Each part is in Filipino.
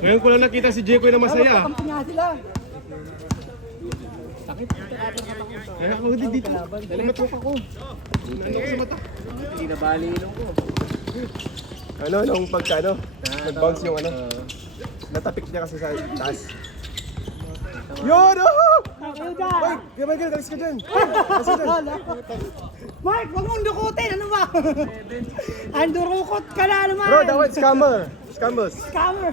Ngayon ko lang nakita si Jekoy na masaya. Kampi nga sila. Kaya ako dito. Nalimatok ako. Ano ko sa mata? Hindi na bali ilong ko. Ano, nung pagka nag-bounce yung natapik niya kasi sa taas. Yun! Oh! Uy! Michael, kalis ka dyan! Kalis ka dyan! Mark, wag mong dukutin! Ano ba? Ang durukot ka na naman! Bro, that one's scammer! Scammers! Scammer!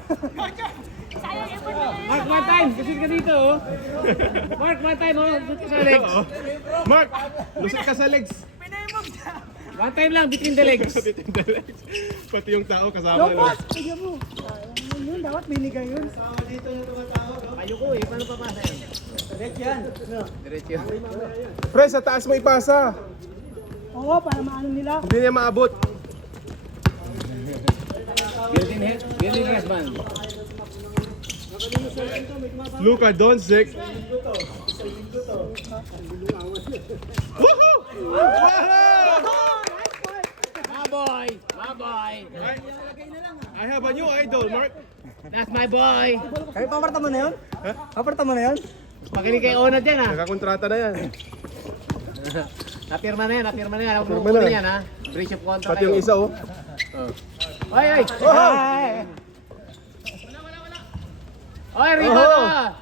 Mark, one time! Lusot ka dito, oh. Mark, one time, oh. Lusot ka sa legs. Mark! Lusot ka sa legs! One time lang, between the legs. Between the legs. Pati yung tao kasama Yo, na. boss! Bigyan mo! Yun, dapat binigay yun. Kayo ko, eh. Paano papasa yan? Diretso yan. Diretso yan. Pre, sa taas mo ipasa! Oo, para maano nila. Hindi niya maabot. Building husband. Luka Doncic. Woohoo! Woohoo! My boy! My boy! I have a new idol, Mark. That's my boy! Kayo, paparta mo na yun? Ha? Paparta mo na yun? Makinig kay Ona dyan, ha? Nakakontrata na yan. Napirma na yan, napirma na yan. Huwag mo Napirma na. kunin yan, ha? Breach of contract Pati yung isa, oh. Oy, oy! Oy, rebound na!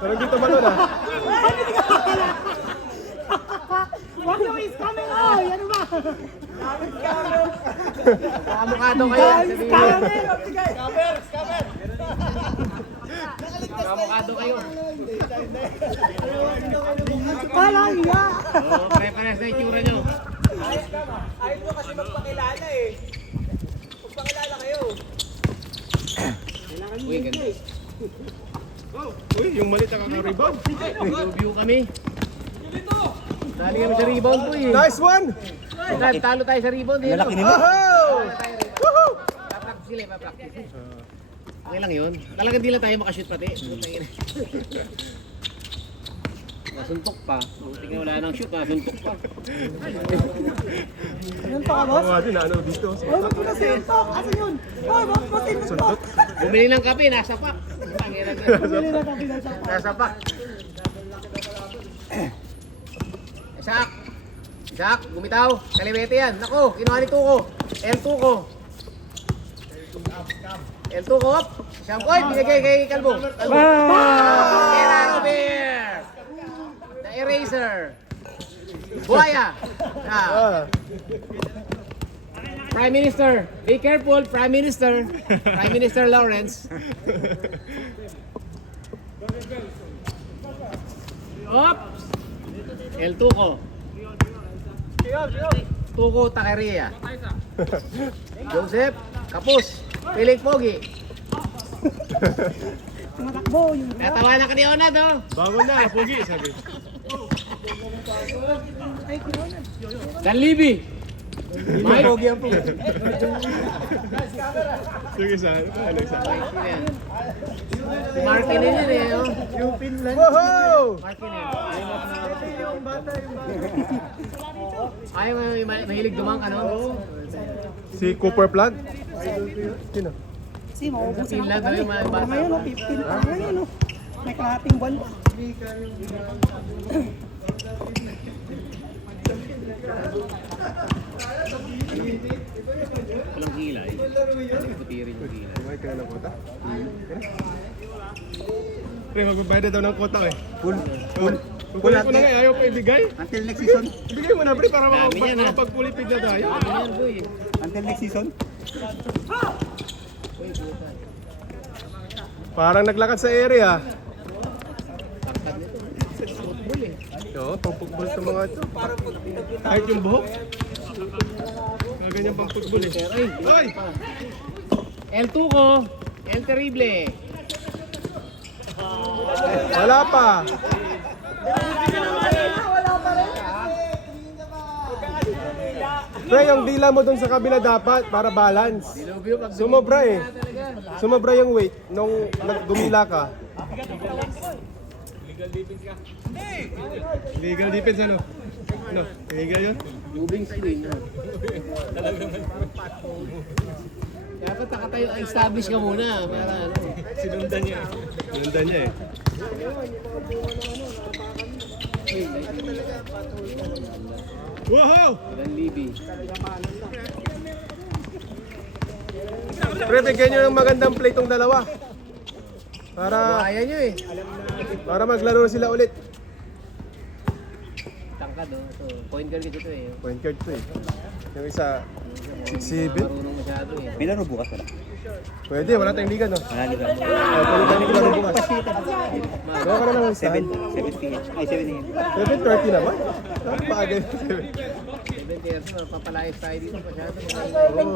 Pero dito balon, ah. What the is coming out? Ano ba? Kamukado kayo. Kamukado kayo. Walang iya! Oo, pare-pares na itsura nyo. Ayaw mo kasi magpakilala eh. Magpakilala kayo. Uy, ganda. Oh, uy, yung mali nakaka-rebound. View kami. Dali kami sa rebound po eh. Nice one! Talo tayo sa rebound eh. Lalaki nila. Oh! Woohoo! Papractice sila eh, papractice. Okay lang yun. Talagang di lang tayo makashoot pati. Nasuntok pa. Tingnan wala nang shoot, nasuntok pa. Ano pa ka, boss? Mga din, ano dito. Oy, wag mo na siya ito! Asan yun? Oy, boss, masin mo ito! Bumili ng kape, nasa pa. Bumili na kami ng sapa. Nasa pa. Isak! Isak, gumitaw. Kaliwete yan. Naku, kinuha ni Tuko. L2 ko. L2 ko. Siyampoy, binigay kay Kalbo. Kalbo. Era Robert. The Eraser. Buhaya. Ah. Prime Minister. Be careful, Prime Minister. Prime Minister Lawrence. Oops. L2 ko. Tuko Takeria. Joseph Kapus. Piling Pogi. Tumatakbo yung... Natawanan ka ni Ona to. Bago na, pogi, sabi. Dan Libby. Mike. Pogi ang pogi. Sige, ano isa? Sino yan? Si Martin yun eh. Oh. Yung Finland. Woohoo! Martin yun. Yung bata, yung bata. Ayaw mo yung mahilig dumang ano? Si Cooper Plug? Sino? Kasi maubos Sa na Finland, ako. yung mga bata. Ngayon, 15 pa ngayon. May kalating buwan pa. Walang kilay. Putirin yung kilay. May kaya na kota? Pre, magbabayad na daw ng kota eh. Full. Kukulit ko na nga, ayaw pa ibigay. Until next season. Ibigay mo na pre para Dami yan, ah. makapagpulipid na tayo. Ano yan, boy? Until next season. Parang naglakad sa area. Taktad nito. Football eh. Oo, pang-football sa mga ito. Kahit yung buhok. Ganyan pang football eh. Ay, Ay! L2 ko. El Terrible. Wala pa. Pre, yung dila mo dun sa kabila dapat para balance. Dilubyo pag Sumobra eh. talaga. Sumobra yung weight nung dumila ka. Legal defense ano? Ano? Legal yun? Moving screen. Dapat nakatayo, establish ka muna para ano. Sinundan niya eh. Wow! Ilan Libby. Pre, bigyan nyo ng magandang play tong dalawa. Buhaya nyo eh. Para maglaro sila ulit. Tangkad oh. Ito, point guard ito eh. Point guard to eh. Yung isa, 6'7". Marunong masyado eh. May laro bukas wala. Pwede, wala tayong liga no? Marami ka. Pwede tayong liga bukas. Gawa ka na ng 7 stand. PM. Ay, 7 AM. 7:30 naman. Bagay. 7 years na, papalayas tayo dito masyado.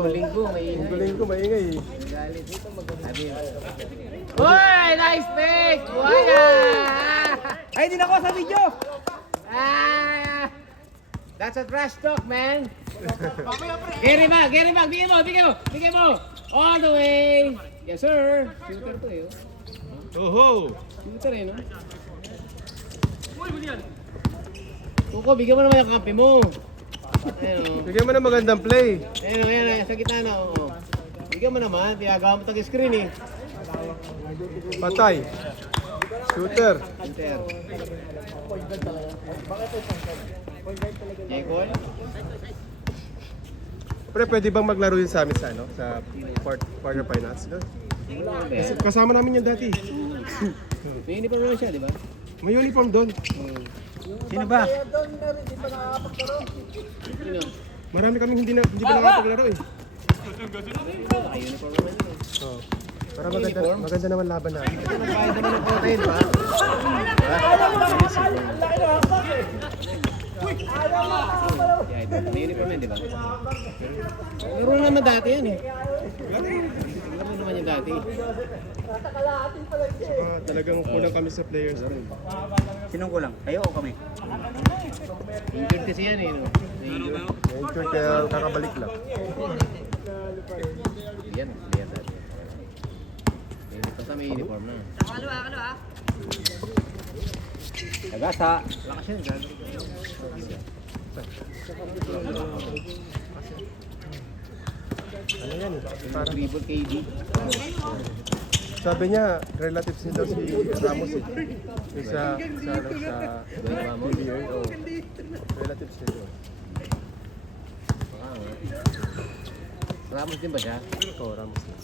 Linggo, may ingay. Galing ko, maingay. Galit. Sabi yun. Hoy! Nice pick! Buhaya! Ay, din ako sa video! Ah! That's a trash talk, man! Gary Mag! Bigay mo! All the way! Yes, sir! Shooter to eh. Oho! Shooter eh, no? Tuko, bigyan mo naman yung kampi mo. Ayun o. Bigyan mo ng magandang play. Ayan, sa gitna na, oo. Bigyan mo naman, tinagawa mo tag-screen eh. Patay. Shooter. Shooter. J-Call? Pre, pwede bang maglaro yun sa amin sa ano? Sa quarterfinals? Kasi kasama namin yan dati. May uniform naman siya, di ba? May uniform doon. Sino ba? Sino? Marami kaming hindi pa nakapaglaro eh. Naka-uniform naman yun. Oh. Para maganda naman laban namin. Nagbayad naman ng protein, di ba? May uniform yan, di ba? Laro naman dati yan eh. Laro naman yan dati. Talagang kulang kami sa players. Sinong kulang? Kayo o kami? Injured kasi yan eh. No? Injured kaya kakabalik lang. Yan dati. Basta may uniform na. Tagasa. Lakas yan, gano'n. Ano yan eh? Parang dribble KD. Sabi niya, relatives niya daw si Ramos eh. Yung sa PBA. Oh. Relatives niya doon. Ramos din ba siya? Oo, Ramos niya.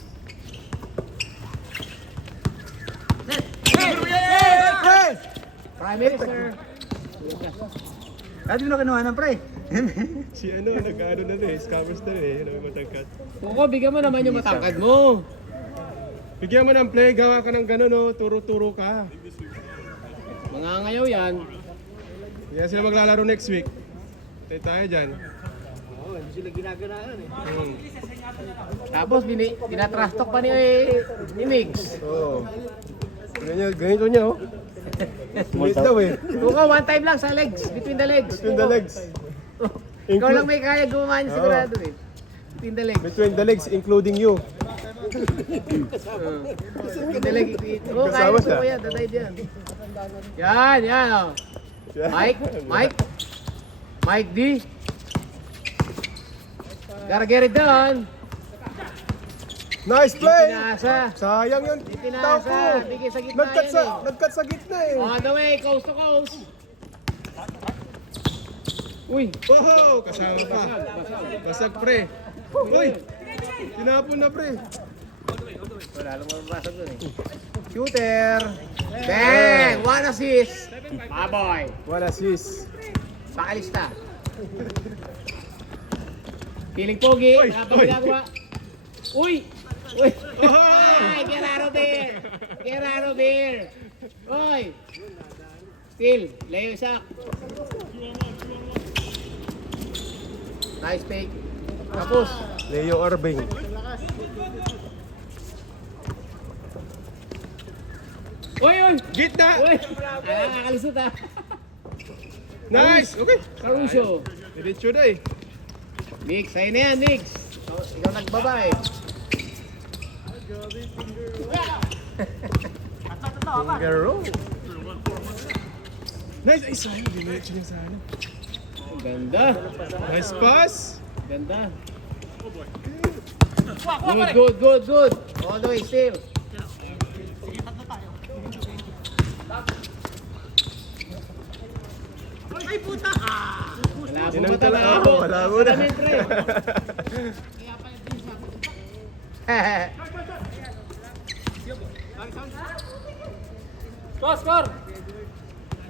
Prime Minister! Dati mo na kinuha ng pre. Si ano, nag-ano na rin, scammers na rin eh. Ano, matangkat. Kuko, bigyan mo naman yung matangkad mo. Bigyan mo ng play, gawa ka ng gano'n, no? Turo-turo ka. Mga ngayaw yan. Kaya sila maglalaro next week. Tayo dyan. Oo, hindi sila ginaganaan eh. Tapos dinatrash talk pa ni Migs. Oo. Ganito niya, oh. Ulit daw eh. Kuko, one time lang sa legs. Between the legs. Between the legs. Ikaw lang may kaya gumawa niya sigurado eh. Between the legs. Between the legs, including you. Between the legs. Oo, kaya Kasama mo siya. po yan. Tatay dyan. Yan. Oh. Mike D. Gotta get it done. Nice play! Pinasa. Sayang yun. Pinasa. Tao ko. Bigay sa gitna Nagkat sa gitna eh. On the way, coast to coast. Uy. Wow! Kasama pa. Basag pre. Uy! Tinapon na pre. Wala lang mababasag doon eh. Shooter. Bang! One assist. My boy. One assist. Pakalista. Feeling pogi. Uy, Wala pa uy. ginagawa. Uy! Uy! Oh! Ay, get out of there! Get out of there! Uy! Still, Leo Sak. Nice fake. Tapos. Leo Arbing. Uy! Gitna! Uy! Nakakalisot ah. Nice! Okay. Caruso. Diretso na eh. Mix, ayun na yan, Mix. Ikaw nagbaba eh. Finger roll. Nice! Ay, sayang. Diretso niya sa ano. Ang ganda. Nice pass! Ganda. Good. All the way, still. Malabo Yun ang mata, kalabo. malabo. Malabo na. Damit, pre.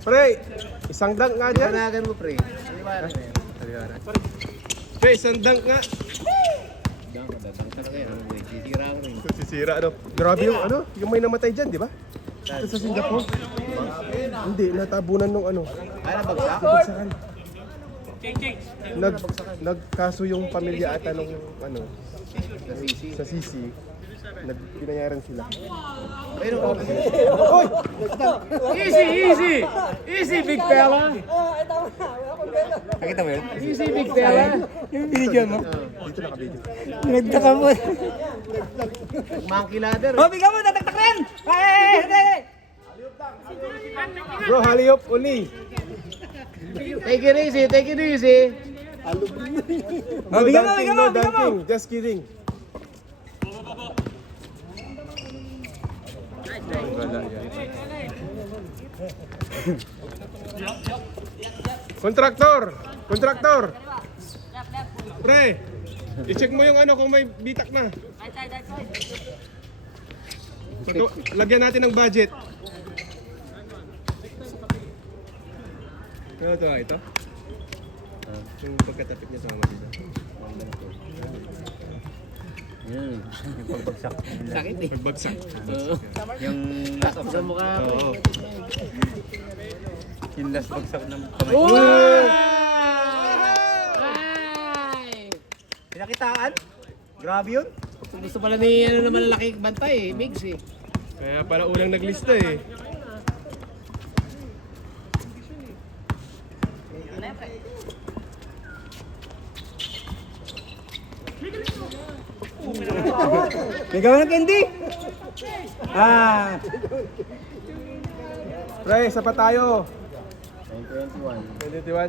Pre, isang dunk nga dyan. Panagan mo, pre. Paliwanag na yan. Pre, isang dunk nga. Dang ka na kayo. Sisira ko rin. Sisira ano. Grabe yung ano, yung may namatay dyan, di ba? Ito sa Singapore. Hindi, natabunan nung ano. Ay, nabagsak? Nabagsakan. Nagkaso yung pamilya ata nung ano, Sa sisi. sa Sisi. Binayaran sila. Pero, Oy! easy, easy! Easy, big fella! Nakita mo yun? Easy, big fella! Yung video mo. Dito nakabidyo. Nagtaka mo. Monkey ladder. Oh, bigyan mo, tataktak rin! Ay! Bro, haliop uli. Take it easy, take it easy. No bigyan mo, dunking, bigyan mo, no bigyan mo. dunking. Just kidding. Wala yan. Kontraktor! Kontraktor! Pre! I-check mo yung ano kung may bitak na. Lagyan natin ng budget. Ano ito? Ito? Yung pagkatapit niya sa mga dito. Yung pagbagsak. Sakit eh. Pagbagsak. Yung Takap sa mukha mo. Oo. yung last bagsak ng kamay. Ay! Pinakitaan? Grabe yun. Gusto pala ni ano naman laki bantay eh, Migs eh. Kaya pala unang naglista eh. Bigyan mo ng candy! Ah! Pre, isa pa tayo. 21. 21.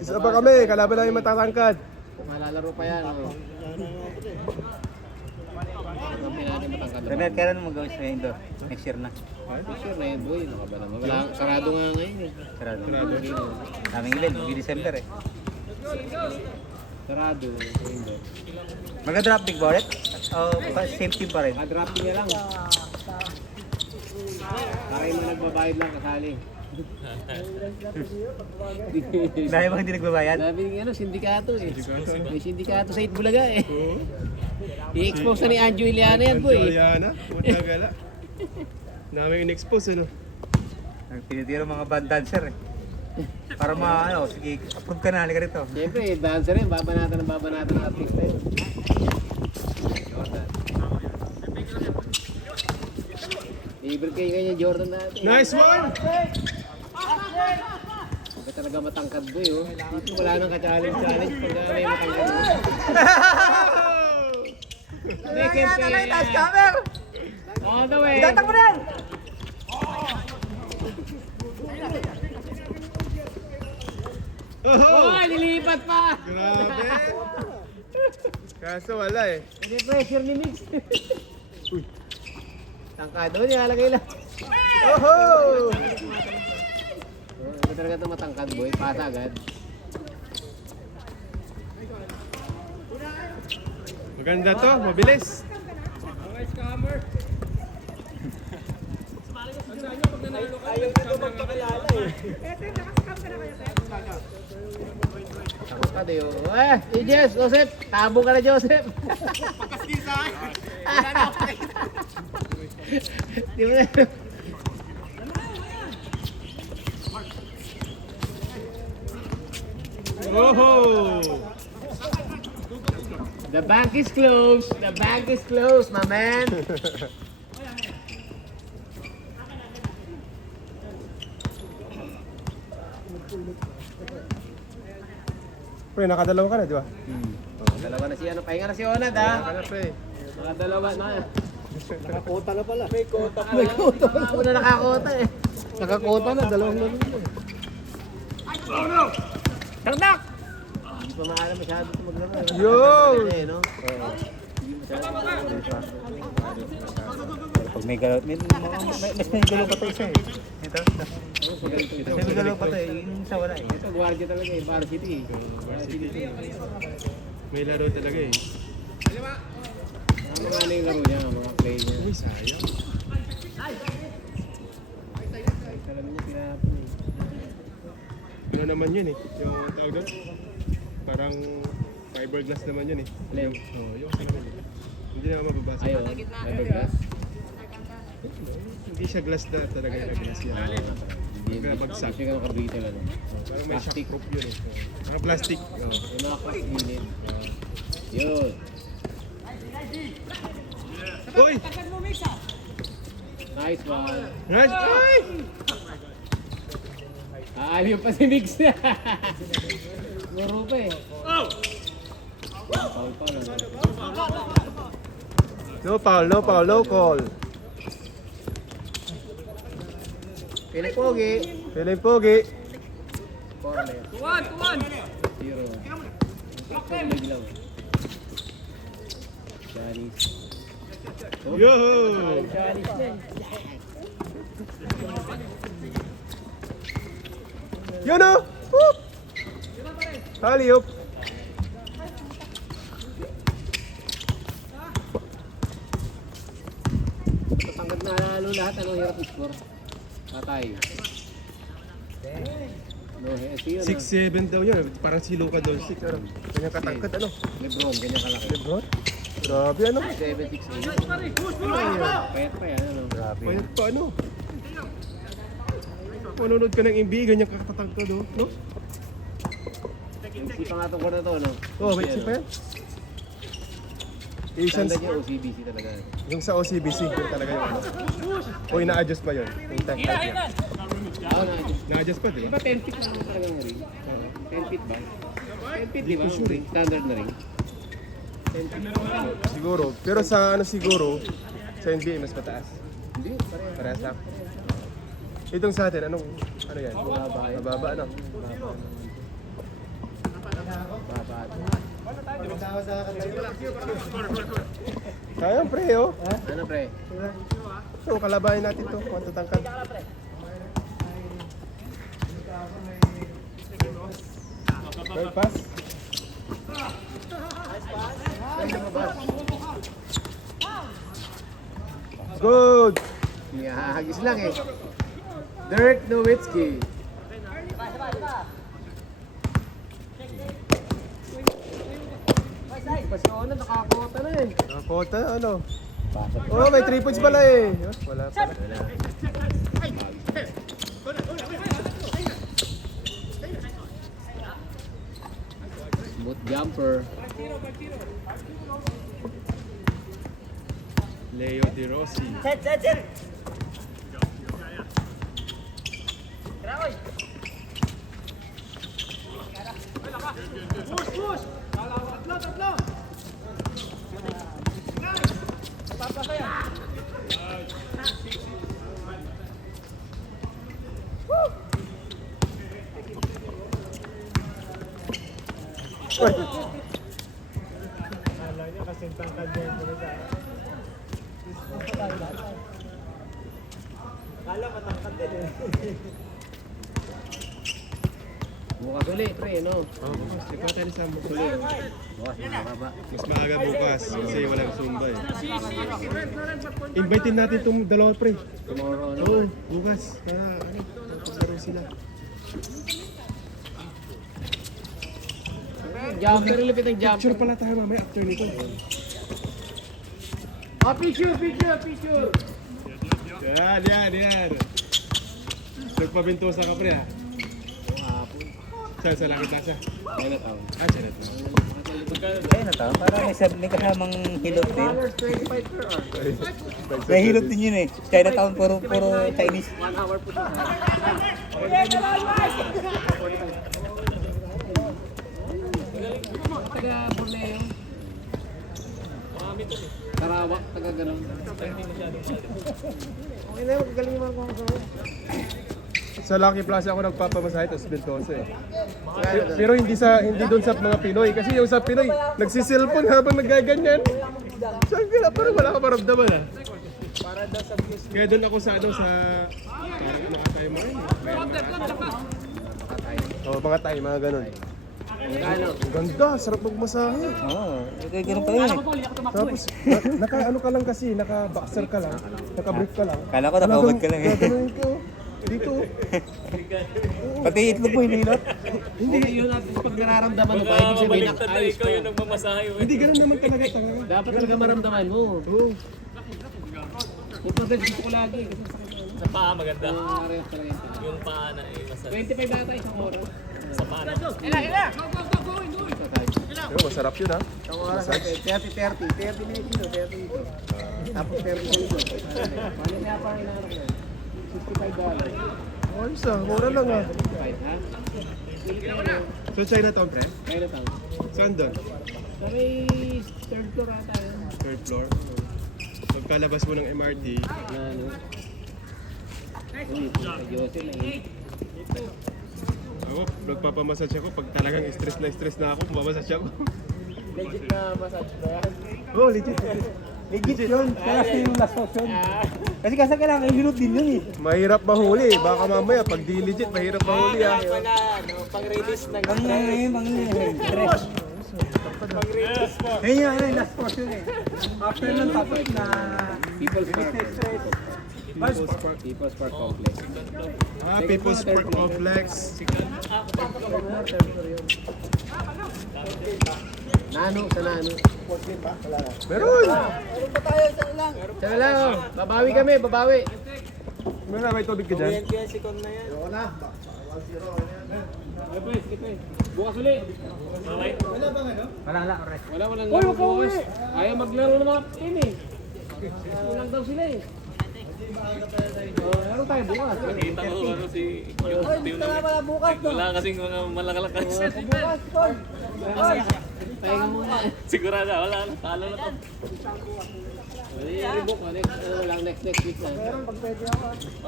Isa pa kami, kalaban namin matatangkad. Malalaro pa yan. Oh. Kami natin matangkad naman. Remel, kailan mo mag-gawin sa indoor? Next year na. Sure na yun, boy. Naka ba naman? Wala, sarado nga ngayon eh. Sarado. Sarado. Daming event, December eh. Sarado. Window. Mag-drop big ba ulit? O same team pa rin? Drafting niya lang. Para yung mga nagbabayad lang kasali. Dahil ba hindi nagbabayad? Sabi ng ano, sindikato eh. May sindikato sa Itbulaga eh. I-expose na ni Anjo Iliana yan, boy. Juliana, punta gala. Namin in-expose ano. Tinitiro mga band dancer eh. Para ano, sige, approve ka na, halika rito. Siyempre, dancer rin. Babanatan ng artista yun. Favorite kayo ganyan, Jordan natin. Nice one! Ba talaga matangkad, boy, oh. Dito wala nang ka-challenge pag may matangkad. Taas camera! All the way. Itatang mo na yan! Oh! Oh, lilipat pa! Grabe! Kaso wala eh. Hindi pressure ni Mix. Tangkado, nilalagay lang. Oh! Ba talaga ito matangkad, boy. Pasa agad. Maganda to, mabilis. Takot ka, Deo. Jess, Joseph. Tabo ka na, Joseph. Pagkastisa! Di mo na. Oh! The bank is closed. The bank is closed, my man. Pre, nakadalawa ka na, di ba? Dalawa na si ano. Pahinga na si Onad, ha? Ano, pre? Mga dalawa na. Nakakota na pala. May kota. Ako na nakakota eh. Nakakota na, dalawang lalo na. Takdak! Hindi pa maalam masyado ito maglaro. Yo! Eh, no? Hindi masyado. may galaw, may galaw pa to isa eh. Ito. May galaw pa to eh, yung isa wala eh. Ito, guardia talaga eh, varsity eh. May laro talaga eh. Ano nga na yung laro niya, mga play niya. Uy, sayang. Alam niya, pinapin eh. Ano naman yun eh, yung tawag doon? Parang fiberglass naman yun eh. Alam. Oo, yung ano naman yun. Hindi naman mababasa. Ayun, fiberglass. Hindi siya glass na talaga yung glass yan. Kaya bagsak. Kasi kang karbito lang. Parang may Plastic. shockproof yun eh. Parang plastic. Oo. Yung mga cross unit. Yun. Uy! Nice one. Nice! Ay! Ayaw pa si Mix na. Guro pa eh. Foul pa lang. No foul, no foul, no call. Pilik pogi. Feeling pogi. Corner. Tuwan! Zero. Biglaw. Chinese. Yo! Chinese na. Yun o! Whoop! Haliop! Tatangkad na lalo lahat. Anong hirap i-score? Patay. No, siya na. 6'7 daw yun. Parang si Luka Doncic. Ano? Kanyang katangkad ano? Lebron, ganyan kalaki. Lebron? Grabe ano? 7'6". Payat pa yan, ano? Payat pa ano? Manunod ka ng NBA, ganyan kakatangkad oh. No? Hindi pa nga itong quarter to, no? Oh, may isa pa yan. Asians, Standard niya, OCBC talaga. yung sa OCBC, yun talaga yung ano. O ina-adjust pa yun. Yung tank niya. Ako na, Na-adjust pa, di di ba? ba 10 feet lang talaga ng ring? 10 feet ba? 10 feet, di ba? Hindi ko sure eh. Standard na ring. 10 feet. Siguro. Pero sa ano siguro, sa NBA mas mataas. Hindi, pareha. Parehas lang. Itong sa atin, ano yan? Mababa yun. Mababa, ano? Mababa. Sayang pre, oh. Ano, pre? So, kalabahin natin to. Kung tatangkad. Well pass. Good. Hagis lang eh. Dirk Nowitzki. Pasyon na, nakakota na eh. Nakakota, ano? Oh, may 3 points pala eh. Wala pala. Smooth jumper. Leo De Rossi. Bukas ulit, pre, no? Oh, bukas. Ikaw tayo sa Ulit. Bukas, mababa. mas maaga bukas kasi walang Zumba eh. Invitein natin itong dalawa pre. Tomorrow, no? Oo, bukas. Para ano, pagsaro sila. Jumper, lupit ang jumper. Picture pala tayo mamaya after nito. Picture! Yan. Nagpabintusa ka pre ha. Saan sa langit nasa? Chinatown. Ah, Chinatown. Ayun na tao, para may kasamang hilot din. $25 per hour. May hilot din yun eh. Chinatown, puro Chinese. 1 hour po siya. Taga Borneo. Sarawak, taga ganun. Okay na, magagaling yung mga kumakasama. Sa Lucky Plaza ako nagpapamasahe tapos Bentosa eh. Pero hindi doon sa mga Pinoy kasi yung sa Pinoy nagsiselfon habang nagaganyan. Sabi ko, parang wala ka maramdaman ah. Kaya doon ako sa ano sa parang makatay mo rin. Oh, mga tayo, mga ganun. Ano? Ang ganda, sarap magmasahe. Oo, ganun pa yun eh. Tapos, naka ano ka lang kasi, naka boxer ka lang, naka brief ka lang. Kala ko nakahubad ka lang eh. Gagano'n ko. Dito. Pati itlog mo hinilot. Hindi, yun natin pag nararamdaman mo pa, ibig sabihin na ayos ko. Hindi ganun naman talaga talaga. Dapat talaga maramdaman mo. Oo. Yung province gusto ko lagi. Sa paa maganda. Relax talaga yun. Yung paa na eh, masarap. 25 yata isang oras. Sa paa na. Pero masarap yun ha. Ang oras natin, 30 minutes dito, 30 dito. Tapos 30 dito. Paano kaya parang inaarap yan? $65. Ayos ah, mura lang ah. 55 ha? So Chinatown, pre? Kaya na tao. Saan doon? Sa may third floor ata yun. Third floor. Pagkalabas mo ng MRT, Na ano? Uy, sa Jose na yun. ako, nagpapamassage ako pag talagang stress na ako, mamassage ako. Legit na massage ba yan? Oh, legit. Legit yun. Kaya yung last option. Kasi kailangan hilot din yun eh. Mahirap mahuli. Baka mamaya, pag di legit, mahirap mahuli ah. Pang-release ng Stress. Ayun yung last portion eh. After nun tapos na People's Park. People's Park. People's Park Complex. Ah, People's Park Complex. Nano, sa Nano. Meron! Sana lang oh. Babawi kami, babawi. Meron na, may tubig ka dyan? Bukas ulit. Wala, ore. Walang laro bukas. Ayaw maglaro ng mga team eh. Walang daw sila eh. Laro tayo bukas. Kita ko ano si yung team namin. Wala kasing mga malakalakas. Pahinga muna. Sigurado, wala na. Talo na to. Rebook ko. Walang next week na.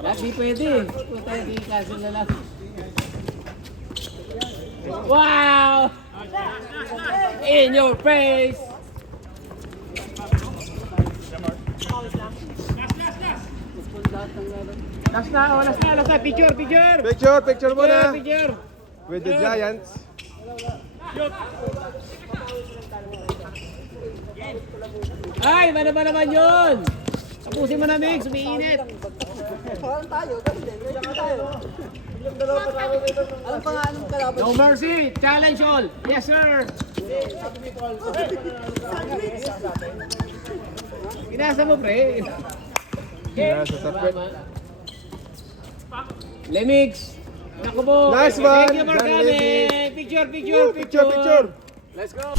Lahat di pwede. Puta, di cancel na lang. Wow! In your face! Last na. Picture! Picture muna! Picture! With the Giants. Ay, mana ba naman yun? Tapusin mo na, Mix. Umiinit. No mercy. Challenge all. Yes, sir. Inasa mo, pre. Nasa tapet. Lemix. Naku po. Nice one. Thank you for John coming. Lemix. Picture. Picture! Let's go.